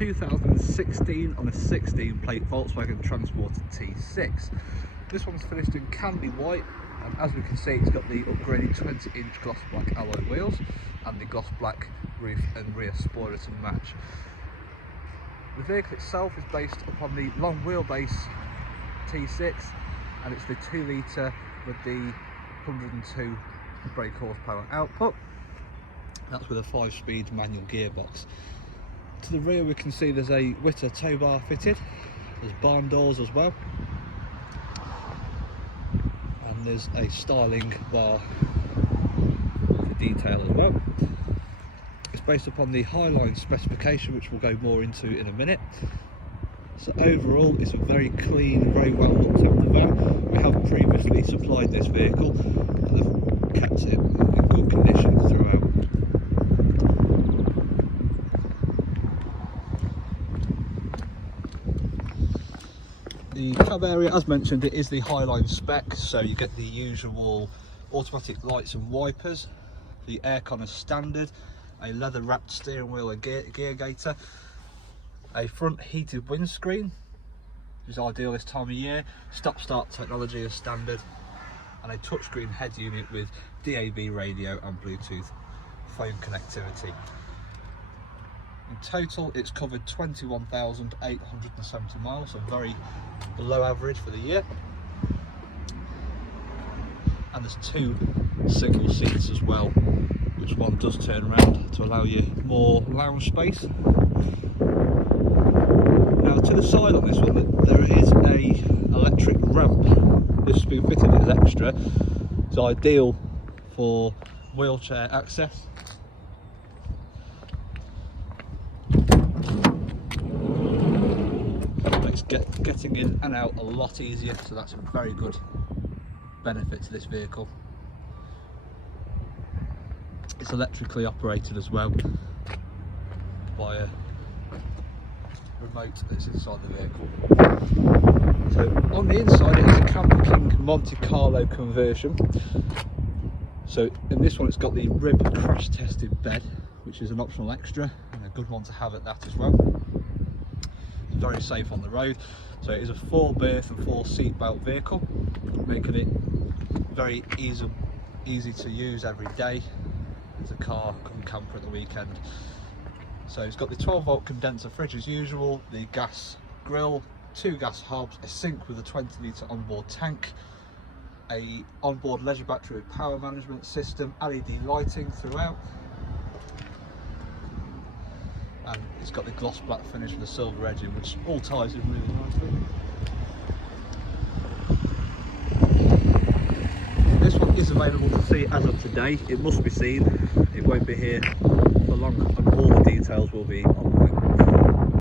2016 on a 16 plate Volkswagen Transporter T6. This one's finished in candy white, and as we can see it's got the upgraded 20-inch gloss black alloy wheels and the gloss black roof and rear spoiler to match. The vehicle itself is based upon the long wheelbase T6, and it's the 2 litre with the 102 brake horsepower output. That's with a 5-speed manual gearbox. To the rear we can see there's a Witter tow bar fitted, there's barn doors as well, and there's a styling bar for detail as well. It's based upon the Highline specification, which we'll go more into in a minute. So overall it's a very clean, very well looked after van. We have previously supplied this vehicle and have kept it in good condition throughout. The cab area, as mentioned, it is the Highline spec, so you get the usual automatic lights and wipers, the aircon as standard, a leather wrapped steering wheel and gear gaiter, a front heated windscreen, which is ideal this time of year, stop start technology as standard, and a touchscreen head unit with DAB radio and Bluetooth phone connectivity. In total it's covered 21,870 miles, so very below average for the year. And there's 2 single seats as well, which one does turn around to allow you more lounge space. Now to the side on this one there is a electric ramp. This has been fitted as extra. It's ideal for wheelchair access. Makes getting in and out a lot easier, so that's a very good benefit to this vehicle. It's electrically operated as well by a remote that's inside the vehicle. So on the inside it is a Camperking Monte Carlo conversion. So in this one it's got the rib crash tested bed, which is an optional extra and a good one to have at that as well. It's very safe on the road. So it is a 4-berth and 4-seat belt vehicle, making it very easy to use every day as a car come camper at the weekend. So it's got the 12-volt condenser fridge as usual, the gas grill, 2 gas hobs, a sink with a 20-litre onboard tank, a onboard leisure battery with power management system, LED lighting throughout, and it's got the gloss black finish with the silver edging, which all ties in really nicely. This one is available to see as of today. It must be seen, it won't be here for long, and all the details will be on the